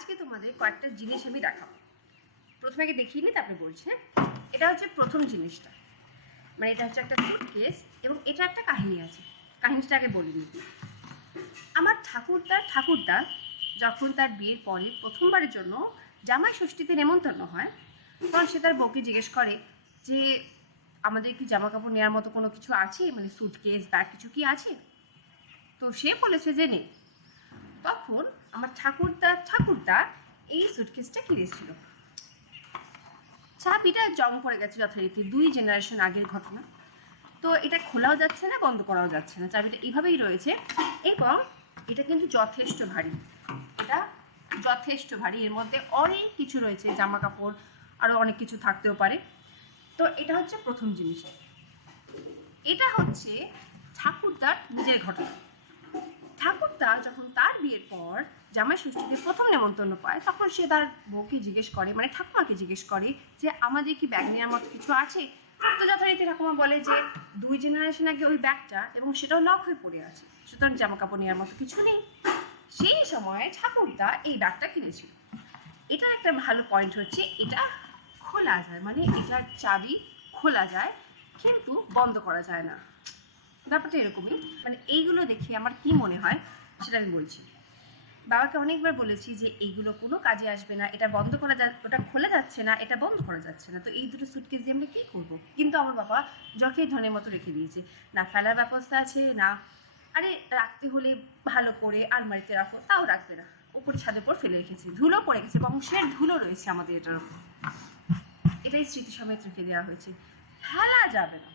আজকে তোমাদের কয়েকটা জিনিস আমি দেখাবো। প্রথমে আগে দেখিয়ে নিই, তারপরে বলছি। এটা হচ্ছে প্রথম জিনিসটা, মানে এটা হচ্ছে একটা সুটকেস এবং এটা একটা কাহিনী আছে। কাহিনীটা আগে বলিনি। আমার ঠাকুরদা যখন তার বিয়ের পরে প্রথমবারের জন্য জামাই ষষ্ঠীতে নেমন্তন্ন হয়, তখন সে তার বউকে জিজ্ঞেস করে যে আমাদের কি জামা কাপড় নেওয়ার মতো কোনো কিছু আছে, মানে সুটকেস ব্যাগ কিছু কি আছে? তো সে বলেছে যে নেই। তখন আমার ঠাকুরদা এই সুটকেসটা কিনেছিল। চাবিটা জং পড়ে গেছে যথারীতি, 2 জেনারেশন আগের ঘটনা। তো এটা খোলাও যাচ্ছে না, বন্ধ করাও যাচ্ছে না, চাবিটা এইভাবেই রয়েছে। এবং এটা কিন্তু যথেষ্ট ভারী, এটা যথেষ্ট ভারী। এর মধ্যে অনেক কিছু রয়েছে, জামা কাপড় আরও অনেক কিছু থাকতেও পারে। তো এটা হচ্ছে প্রথম জিনিস। এটা হচ্ছে ঠাকুরদার নিজের ঘটনা। ঠাকুরদা যখন তার বিয়ের পর জামাই ষষ্ঠীতে প্রথম নেমন্তন্ন পায়, তখন সে তার বউকে জিজ্ঞেস করে, মানে ঠাকুমাকে জিজ্ঞেস করে যে আমাদের কি ব্যাগ নেওয়ার মতো কিছু আছে? তো যথারীতি ঠাকুমা বলে যে 2 জেনারেশন আগে ওই ব্যাগটা, এবং সেটাও লক হয়ে পড়ে আছে, সুতরাং জামা কাপড় নেওয়ার মতো কিছু নেই। সেই সময় ঠাকুরদা এই ব্যাগটা কিনেছিল। এটার একটা ভালো পয়েন্ট হচ্ছে এটা খোলা যায়, মানে এটার চাবি খোলা যায় কিন্তু বন্ধ করা যায় না। ব্যাপারটা এরকমই। মানে এইগুলো দেখে আমার কি মনে হয় সেটা আমি বলছি। বাবাকে অনেকবার বলেছি যে এইগুলো কোনো কাজে আসবে না, এটা বন্ধ করা ওটা খোলা যাচ্ছে না, এটা বন্ধ করা যাচ্ছে না, তো এই দুটো সুটকেস দিয়ে আমরা কী করবো? কিন্তু আমার বাবা যখেই ধনের মতো রেখে দিয়েছে, না ফেলার ব্যবস্থা আছে, না আরে রাখতে হলে ভালো করে আলমারিতে রাখো, তাও রাখবে না, উপরে ছাদের উপর ফেলে রেখেছে, ধুলো পড়ে গেছে, বংশের ধুলো রয়েছে আমাদের এটার উপর। এটাই স্মৃতি সমেত রেখে দেওয়া হয়েছে, ফেলা যাবে না।